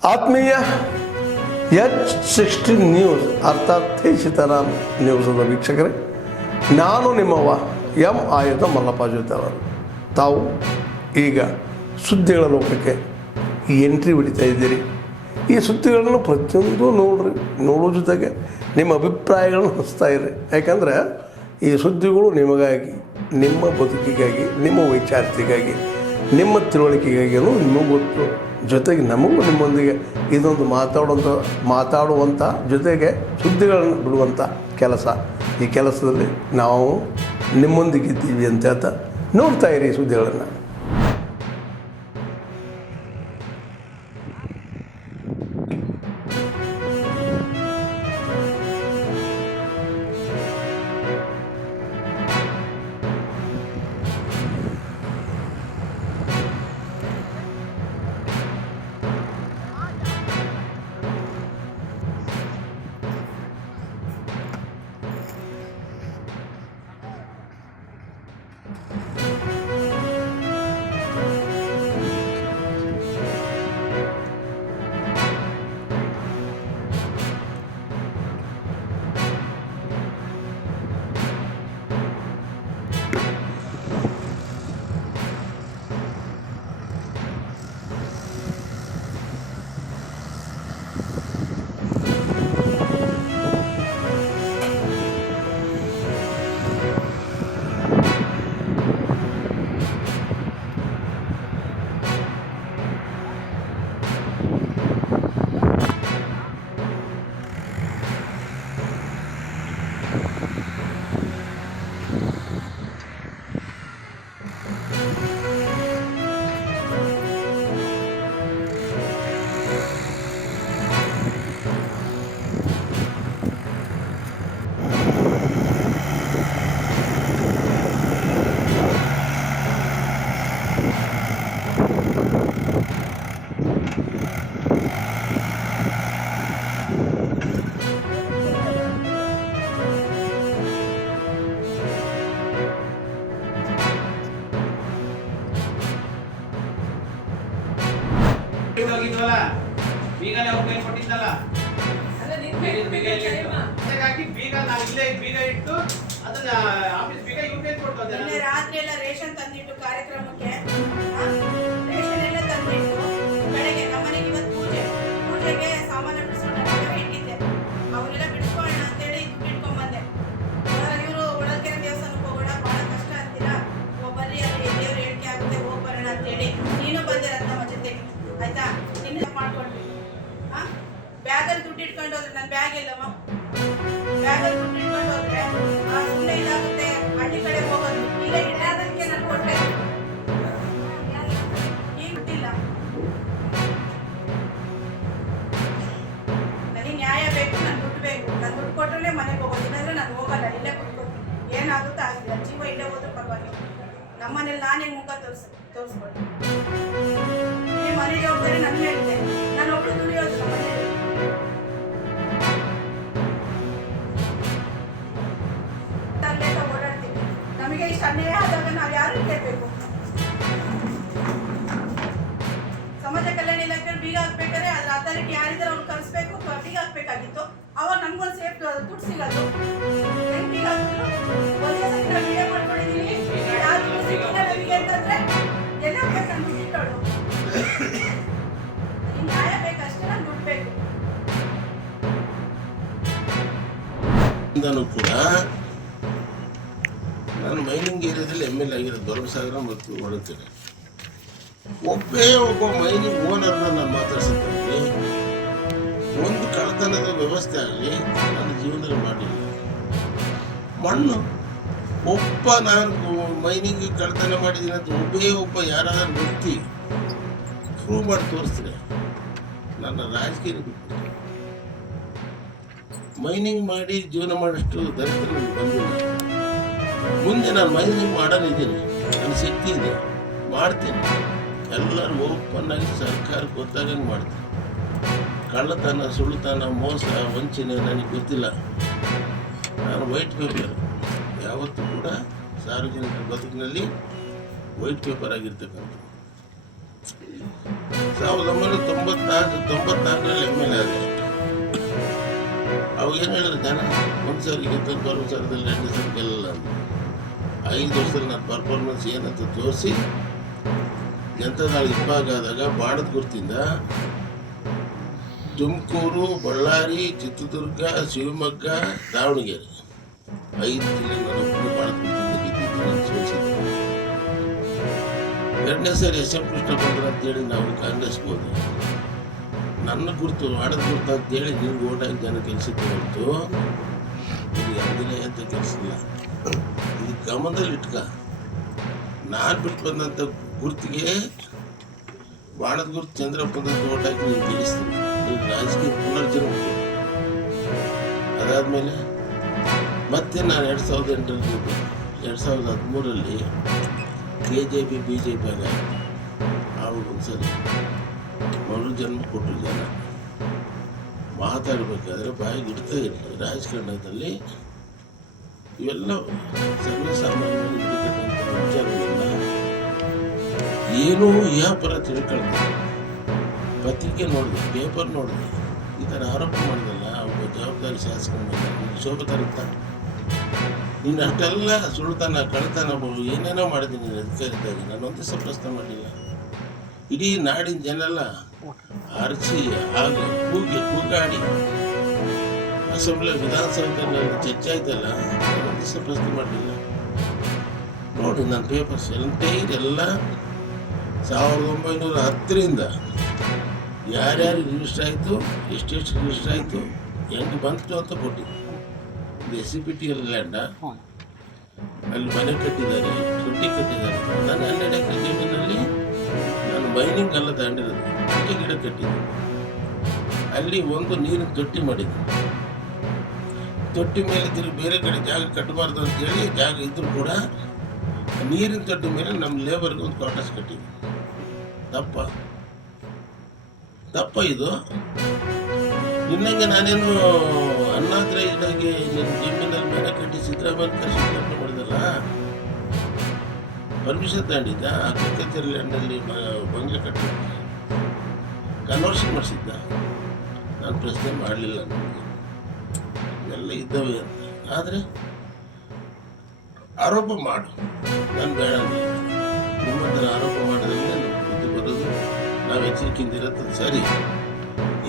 ಆತ್ಮೀಯ H16 news ಅರ್ಥಾತ್ ಸೀತಾರಾಮ್ ನ್ಯೂಸದ ವೀಕ್ಷಕರೇ, ನಾನು ನಿಮ್ಮವ ಎಂ ಆಯುಧ ಮಲ್ಲಪ್ಪ ಜೊತೆಯವರು. ತಾವು ಈಗ ಸುದ್ದಿಗಳ ಲೋಕಕ್ಕೆ ಎಂಟ್ರಿ ಹೊಡಿತಾ ಇದ್ದೀರಿ. ಈ ಸುದ್ದಿಗಳನ್ನು ಪ್ರತಿಯೊಂದು ನೋಡೋ ಜೊತೆಗೆ ನಿಮ್ಮ ಅಭಿಪ್ರಾಯಗಳನ್ನು ಹಂಚ್ತಾ ಇರಿ. ಯಾಕಂದರೆ ಈ ಸುದ್ದಿಗಳು ನಿಮಗಾಗಿ, ನಿಮ್ಮ ಬದುಕಿಗಾಗಿ, ನಿಮ್ಮ ವೈಚಾರಿಕೆಗಾಗಿ, ನಿಮ್ಮ ತಿಳುವಳಿಕೆಗಾಗಿಯೂ ನಿಮಗೆ ಗೊತ್ತು. ಜೊತೆಗೆ ನಮಗೂ ನಿಮ್ಮೊಂದಿಗೆ ಇದೊಂದು ಮಾತಾಡುವಂಥ ಜೊತೆಗೆ ಸುದ್ದಿಗಳನ್ನು ಬಿಡುವಂಥ ಕೆಲಸ. ಈ ಕೆಲಸದಲ್ಲಿ ನಾವು ನಿಮ್ಮೊಂದಿಗಿದ್ದೀವಿ ಅಂತ ಹೇಳ್ತಾ ನೋಡ್ತಾ ಇರಿ ಸುದ್ದಿಗಳನ್ನು. ಬೀಗನೇ ಅವ್ರ ಕೈ ಕೊಟ್ಟಿದ್ದಲ್ಲ, ಹಾಗಾಗಿ ಬೀಗ ನಾವು ಇಲ್ಲೇ ಬೀಗ ಇಟ್ಟು ಅದನ್ನ ಆಫೀಸ್ ಬೀಗ ಇವ್ರ ಕೈ ಕೊಟ್ಟು ರಾತ್ರಿ ಎಲ್ಲ ರೇಷನ್ ತಂದಿಟ್ಟು ಕಾರ್ಯಕ್ರಮಕ್ಕೆ ರೇಷನ್ ಎಲ್ಲ ತಂದಿಟ್ಟು ಬೆಳಗ್ಗೆ ನಮ್ಮನೆಗೆ ಇವತ್ತು ಪೂಜೆಗೆ ಸಾಮಾನು ಬಿಡಿಸ್ಕೊಂಡು ಇಟ್ಟಿದ್ದೆ. ಅವನ್ನೆಲ್ಲ ಬಿಡಿಸ್ಕೊಳ್ಳೋಣ ಅಂತೇಳಿ ದುಡ್ಡು ಇಟ್ಕೊಂಡ್ ಬಂದೆ. ಇವರು ಒಳಲ್ಕೆರೆ ದೇವಸ್ಥಾನಕ್ಕೆ ಹೋಗೋಣ, ಬಹಳ ಕಷ್ಟ ಅಂತೀರಾ, ಬರ್ರಿ ಅಲ್ಲಿ ದೇವ್ರ ಹೇಳಿಕೆ ಆಗುತ್ತೆ, ಹೋಗಿ ಬರೋಣ ಅಂತೇಳಿ ನೀನು ಬಂದೆ ನಮ್ಮ ಜೊತೆಗೆ, ಆಯ್ತಾ? ನಿನ್ನ ಮಾಡ್ಕೊಂಡ್ವಿ. ಬ್ಯಾಗಲ್ಲಿ ದುಡ್ಡು ಇಟ್ಕೊಂಡು ಹೋದ್ರೆ ನನ್ನ ಬ್ಯಾಗ್ ಇಲ್ಲಮ್ಮ, ಬ್ಯಾಗಲ್ಲಿ ದುಡ್ಡು ಇಟ್ಕೊಂಡು ಹೋದ್ರೆ ಸುಮ್ಮನೆ ಇದಾಗುತ್ತೆ. ಹಳ್ಳಿ ಕಡೆ ಹೋಗೋದು ಇಲ್ಲೇ ಇಡೋದಕ್ಕೆ ನಾನು ಕೊಟ್ಟೆ, ಈಗ ಗೊತ್ತಿಲ್ಲ. ನನಗೆ ನ್ಯಾಯ ಬೇಕು, ನನ್ನ ದುಡ್ಡು ಬೇಕು. ನನ್ನ ದುಡ್ಡು ಕೊಟ್ಟರೆ ಮನೆಗೆ ಹೋಗೋದು, ಇಲ್ಲಾಂದ್ರೆ ನಾನು ಹೋಗಲ್ಲ, ಇಲ್ಲೇ ಕುತ್ಕೊತೀನಿ. ಏನಾಗುತ್ತೋ ಆಗಿಲ್ಲ, ಜೀವ ಇಲ್ಲೇ ಹೋದ್ರೂ ಪರವಾಗಿಲ್ಲ. ನಮ್ಮ ಮನೇಲಿ ನಾನೇ ಮುಖ ತೋರಿಸ್ಕೊಡ್ತೀನಿ. ಈ ಮನೆ ಜವಾಬ್ದಾರಿ ನನ್ನ ಹೇಳಿದೆ, ನಾನು ಒಬ್ಳು ದುಡಿಯೋದು ನಮ್ಮ ಮನೆಯಲ್ಲಿ. ಓಡಾಡ್ತೀವಿ. ನಮಗೆ ಇಷ್ಟು ಅನ್ಯಾಯ ಆದಾಗ ನಾವು ಯಾರು ಕೇಳಬೇಕು? ಸಮಾಜ ಕಲ್ಯಾಣ ಇಲಾಖೆ ಬೀಗ ಹಾಕ್ಬೇಕಾದ್ರೆ ಅದ್ರ ಅಥಾರಿಟಿ ಯಾರಿದ್ದಾರೆ ಅವ್ರು ಕಳಿಸ್ಬೇಕು, ಬೀಗ ಹಾಕ್ಬೇಕಾಗಿತ್ತು. ಅವಾಗ ನಮ್ಗೊಂದು ಸೇಫ್ ದುಡ್ಡು ಸಿಗೋದು. ಹೆಂಗ್ ಬೀಗ ಹಾಕಿದ್ರು ಒಂದೇ ಸತಿ ನಾವು ವಿಡಿಯೋ ಮಾಡ್ಕೊಂಡಿದ್ದೀವಿ. ಬೀಗ ಅಂತಂದ್ರೆ ಎಲ್ಲ ಹೋಗ್ಬೇಕು, ನಾನು ದುಡ್ಡು ಇಟ್ಟೋಳು. ನ್ಯಾಯ ಬೇಕಷ್ಟೇ, ನಾನು ದುಡ್ಡು ಬೇಕು. ಕೂಡ ನಾನು ಮೈನಿಂಗ್ ಏರಿಯಾದಲ್ಲಿ ML ಆಗಿರೋದು ದೊರಸಾಗರ ಮತ್ತು ಹೊರತೇನೆ. ಒಬ್ಬ ಮೈನಿಂಗ್ ಓನರ್ನ ನಾನು ಮಾತಾಡ್ಸಿದ್ದಲ್ಲಿ ಒಂದು ಕಳ್ಳತನದ ವ್ಯವಸ್ಥೆ ಆಗಲಿ ನನ್ನ ಜೀವನದಲ್ಲಿ ಮಾಡಲಿಲ್ಲ. ಮಣ್ಣು ನಾನು ಮೈನಿಂಗ್ ಕಳ್ಳತನ ಮಾಡಿದ್ದೀನಿ ಅಂತ ಒಬ್ಬ ಯಾರಾದ್ರೂ ವ್ಯಕ್ತಿ ಪ್ರೂವ್ ಮಾಡಿ ತೋರಿಸ್ತಾರೆ, ನನ್ನ ರಾಜಕೀಯ ಮೈನಿಂಗ್ ಮಾಡಿ ಜೀವನ ಮಾಡೋಷ್ಟು ದರಿದ್ರ ನನಗೆ ಬಂದಿಲ್ಲ. ಮುಂದೆ ನಾನು ಮೈನಿಂಗ್ ಮಾಡೋನಿದ್ದೀನಿ, ನನ್ನ ಶಕ್ತಿ ಇದೆ, ಮಾಡ್ತೀನಿ. ಎಲ್ಲರೂ ಓಪನ್ ಆಗಿ ಸರ್ಕಾರಕ್ಕೆ ಗೊತ್ತಾಗಂಗೆ ಮಾಡ್ತೀನಿ. ಕಳ್ಳತನ, ಸುಳ್ಳುತನ, ಮೋಸ, ವಂಚನೆ ನನಗೆ ಗೊತ್ತಿಲ್ಲ. ನಾನು ವೈಟ್ ಪೇಪರ್ ಯಾವತ್ತೂ ಕೂಡ ಸಾರ್ವಜನಿಕ ಬದುಕಿನಲ್ಲಿ ವೈಟ್ ಪೇಪರ್ ಆಗಿರ್ತಕ್ಕಂಥ 1994 MLA ಆದೆ. ಅವಾಗ ಏನು ಹೇಳಿದ್ರು ಜನ, ಒಂದು ಸಾರಿ ಗೆದ್ದು ಬರೋ ಸರದಲ್ಲಿ 2 ಸರಿ ಗೆಲ್ಲಲ್ಲ ಅಂತ. 5 ವರ್ಷದಲ್ಲಿ ನನ್ನ ಪರ್ಫಾರ್ಮೆನ್ಸ್ ಏನಂತ ತೋರಿಸಿ ಜನತಾದಳ ಇಬ್ಬಾಗ ಆದಾಗ ಬಾಣದ ಗುರುತಿಂದ ತುಮಕೂರು, ಬಳ್ಳಾರಿ, ಚಿತ್ರದುರ್ಗ, ಶಿವಮೊಗ್ಗ, ದಾವಣಗೆರೆ 5 ಜಿಲ್ಲೆ ನಾನು ಬಾಣದ ಗುರುತಿಂದ ಗೆದ್ದಿದ್ದೀನಿ, ಸೋಲಿಸಿದ್ದೆ. 2ನೇ ಸಾರಿ ಎಸ್ ಎಂ ಕೃಷ್ಣ ಬಂದ್ರು ಅಂತೇಳಿ ನಾವು ಕಾಂಗ್ರೆಸ್ಗೆ ಹೋದ್ವಿ. ನನ್ನ ಗುರುತು ಬಾಣದ ಗುರುತು ಅಂತೇಳಿ ನೀವು ಓಟ್ ಹಾಕಿ ಜನ ಕೆಲಸಕ್ಕೆ ಹೊರತು ಇದು ಯಾವುದಿಲ್ಲ ಅಂತ ಕೆಲಸ ಇಲ್ಲ. ಇದು ಗಮನದಲ್ಲಿ ಇಟ್ಕ. ನಾನು ಬಿಟ್ಟು ಬಂದಂಥ ಗುರುತಿಗೆ ಬಾಣದ ಗುರುತು ಚಂದ್ರಪ್ಪನ ಓಟ್ ಹಾಕಿ ನೀವು ಗೆಲ್ಲಿಸ್ತೀನಿ. ನೀವು ರಾಜಕೀಯ ಪುನರ್ಜನ್ಮ. ಅದಾದಮೇಲೆ ಮತ್ತೆ ನಾನು 2008ರಲ್ಲಿ 2013ರಲ್ಲಿ KJP BJP ಆಗ ಆವಾಗ ಒಂದ್ಸರಿ ಮರುಜನ್ಮ ಕೊಟ್ಟರು ಜನ. ಮಾತಾಡಬೇಕಾದ್ರೆ ಬಾಯಿಗೆ ಇಡ್ತಾ ಇರಲಿ. ರಾಜಕಾರಣದಲ್ಲಿ ಇವೆಲ್ಲ ಸರ್ವೇಸಾಮಾನ್ಯವಾಗಿ ನಡೀತಕ್ಕಂಥ ವಿಚಾರಗಳನ್ನ ಏನೂ ವ್ಯಾಪಾರ ತಿಳ್ಕೊಳ್ತಾರೆ. ಪತ್ರಿಕೆ ನೋಡಿದೆ, ಪೇಪರ್ ನೋಡಿದೆ, ಈ ಥರ ಆರೋಪ ಮಾಡಿದಲ್ಲ ಒಬ್ಬ ಜವಾಬ್ದಾರಿ ಶಾಸಕ ಶೋಭೆ ತರುತ್ತಾ. ನೀನು ಅಷ್ಟೆಲ್ಲ ಸುಳ್ತಾನ ಕಳ್ತಾನ ಏನೇನೋ ಮಾಡಿದ್ದೀನಿ ನೀನು ಅಧಿಕಾರಿದ್ದಾಗ. ನಾನು ಒಂದು ದಿವಸ ಪ್ರಶ್ನೆ ಮಾಡಲಿಲ್ಲ. ಇಡೀ ನಾಡಿನ ಜನೆಲ್ಲ ಅರಸಿ ಆಗ ಕೂಗಾಡಿ ಅಸೆಂಬ್ಲಿ ವಿಧಾನಸೌಧದಲ್ಲಿ ಚರ್ಚೆ ಆಯ್ತಲ್ಲ, ನಾನು ಒಂದು ದಿವಸ ಪ್ರಶ್ನೆ ಮಾಡಲಿಲ್ಲ. ನೋಡಿ ನನ್ನ ಪೇಪರ್ಸ್ ಎಂಟೈರ್ ಎಲ್ಲ 1910ರಿಂದ ಯಾರ್ಯಾರು ರಿಜಿಸ್ಟರ್ ಆಯಿತು, ಎಷ್ಟೆಷ್ಟು ರಿಜಿಸ್ಟರ್ ಆಯಿತು, ಹೆಂಗೆ ಬಂತು ಅಂತ ಕೊಟ್ಟಿದ್ದು. ಇದು SCPT ಲ್ಯಾಂಡ, ಅಲ್ಲಿ ಮನೆ ಕಟ್ಟಿದ್ದಾರೆ, ತೊಟ್ಟಿ ಕಟ್ಟಿದ್ದಾರೆ. ನಾನು 12 ಎಕರೆ ಜಮೀನಲ್ಲಿ ನಾನು ಮೈನಿಂಗ್ ಎಲ್ಲ ದಾಂಡಿರೋದು, ಅಡಿಕೆ ಗಿಡ ಕಟ್ಟಿದ್ದೆ. ಅಲ್ಲಿ ಒಂದು ನೀರಿನ ತೊಟ್ಟಿ ಮಾಡಿದ್ದೆ. ತೊಟ್ಟಿ ಮೇಲೆ ತಿರುಗಿ ಬೇರೆ ಕಡೆ ಜಾಗ ಕಟ್ಟಬಾರ್ದು ಅಂತೇಳಿ ಜಾಗ ಇದ್ರೂ ಕೂಡ ನೀರಿನ ತೊಟ್ಟಿ ಮೇಲೆ ನಮ್ಮ ಲೇಬರ್ಗೆ ಒಂದು ಕ್ವಾರ್ಟರ್ಸ್ ಕಟ್ಟಿದ್ದೆ. ತಪ್ಪ ಇದು. ಇನ್ನಂಗೆ ನಾನೇನು ಅನ್ನಾದ್ರೈದಾಗಿ ನಿನ್ನ ಜಮೀನಲ್ಲಿ ಮನೆ ಕಟ್ಟಿ ಸಿದ್ದರಾಮಯ್ಯ ಕರ್ಸಿ ಮಾಡಿದಲ್ಲ, ಪರ್ಮಿಷನ್ ತಗೊಂಡಿದ್ದ. ಅಗ್ರಿಕಲ್ಚರ್ ಲ್ಯಾಂಡಲ್ಲಿ ಬಂಗ್ಲೆ ಕಟ್ಟಿದ್ದ, ಕನ್ವರ್ಷನ್ ಮಾಡಿಸಿದ್ದ. ನಾನು ಪ್ರಶ್ನೆ ಮಾಡಲಿಲ್ಲ. ಇವೆಲ್ಲ ಇದ್ದವೆ ಅಂತ. ಆದರೆ ಆರೋಪ ಮಾಡು, ನಾನು ಬೇಡ. ನಿಮ್ಮ ಹತ್ರ ಆರೋಪ ಮಾಡಿದ್ರೆ ನಾವು ಬುದ್ಧಿ ಬರೋದು, ನಾವು ಎಚ್ಚರಿಕೆಯಿಂದ ಇರತ್ತದು ಸರಿ.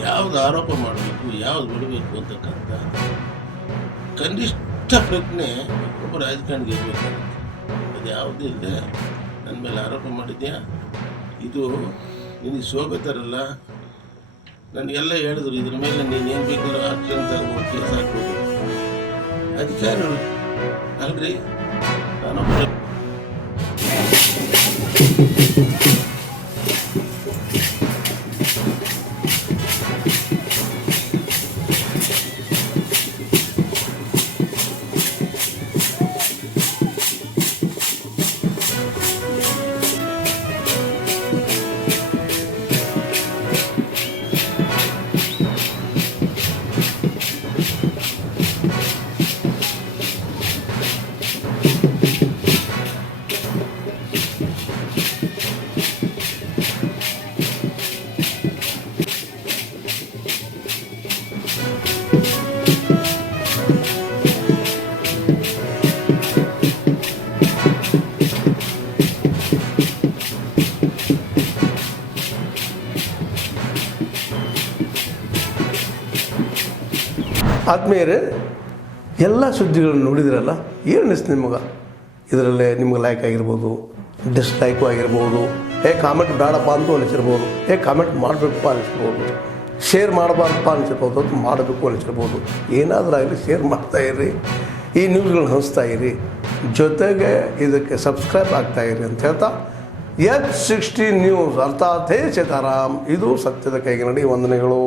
ಯಾವ್ದು ಆರೋಪ ಮಾಡಬೇಕು, ಯಾವ್ದು ಬಿಡಬೇಕು ಅಂತಕ್ಕಂಥ ಕನಿಷ್ಠ ಪ್ರಜ್ಞೆ ಒಬ್ಬ ರಾಜಕಾರಣಿಗೆ ಇರಬೇಕಾಗುತ್ತೆ. ಅದು ಯಾವುದೂ ಇಲ್ಲದೆ ನನ್ನ ಮೇಲೆ ಆರೋಪ ಮಾಡಿದ್ಯಾ, ಇದು ನಿನಗೆ ಶೋಭೆ ತರಲ್ಲ. ನನಗೆಲ್ಲ ಹೇಳಿದ್ರು, ಇದ್ರ ಮೇಲೆ ನೀನೇನು ಬೇಕಾದ್ರೂ ಆಕ್ಷನ್ ತಗೋಬೋದು, ಕೇಸ್ ಹಾಕ್ಬೋದು. ಅಧಿಕಾರಿಗಳು ಅಲ್ರಿ, ನಾನೊಬ್ಬ ಆದ್ಮೇಲೆ ಎಲ್ಲ ಸುದ್ದಿಗಳನ್ನು ನೋಡಿದ್ರಲ್ಲ, ಏನು ಅನಿಸ್ತು ನಿಮಗೆ? ಇದರಲ್ಲೇ ನಿಮ್ಗೆ ಲೈಕ್ ಆಗಿರ್ಬೋದು, ಡಿಸ್ಲೈಕು ಆಗಿರ್ಬೋದು, ಕಾಮೆಂಟ್ ಬೇಡಪ್ಪ ಅಂತೂ ಅನಿಸಿರ್ಬೋದು, ಕಾಮೆಂಟ್ ಮಾಡಬೇಕಪ್ಪ ಅನಿಸಿರ್ಬೋದು, ಶೇರ್ ಮಾಡಬಾರ್ದಪ್ಪ ಅನಿಸಿರ್ಬೋದು, ಅದು ಮಾಡಬೇಕು ಅನಿಸಿರ್ಬೋದು. ಏನಾದರೂ ಆಗಲಿ ಶೇರ್ ಮಾಡ್ತಾಯಿರಿ, ಈ ನ್ಯೂಸ್ಗಳನ್ನ ಹಂಚ್ತಾ ಇರಿ, ಜೊತೆಗೆ ಇದಕ್ಕೆ ಸಬ್ಸ್ಕ್ರೈಬ್ ಆಗ್ತಾಯಿರಿ ಅಂತ ಹೇಳ್ತಾ H16 ನ್ಯೂಸ್ ಅರ್ಥಾತ್ ಹೇ ಸೀತಾರಾಮ್, ಇದು ಸತ್ಯದ ಕೈಗೆ ನಡಿ. ವಂದನೆಗಳು.